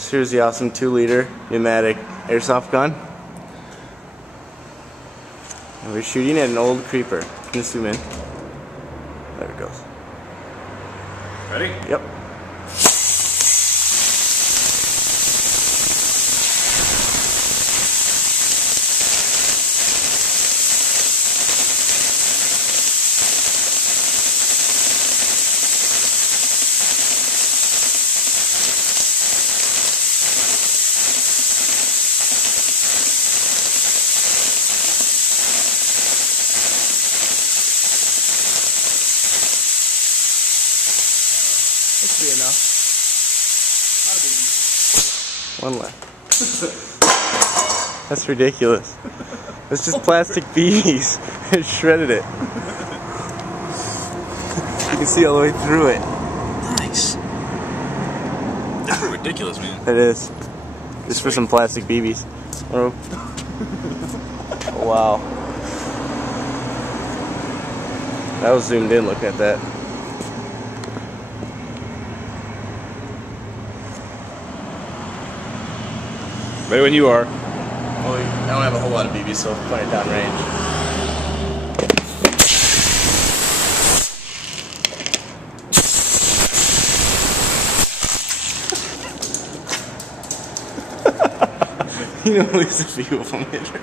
So here's the awesome 2-liter pneumatic airsoft gun. And we're shooting at an old creeper. Can you zoom in? There it goes. Ready? Yep. That should be enough. One left. That's ridiculous. It's just plastic BBs. It shredded it. You can see all the way through it. Nice. That's pretty ridiculous, man. It is. Just for some plastic BBs. Oh. Wow. I was zoomed in looking at that. Ready when you are. Well, I don't have a whole lot of BBs, so point it down range. You know, at least a few of them hit her.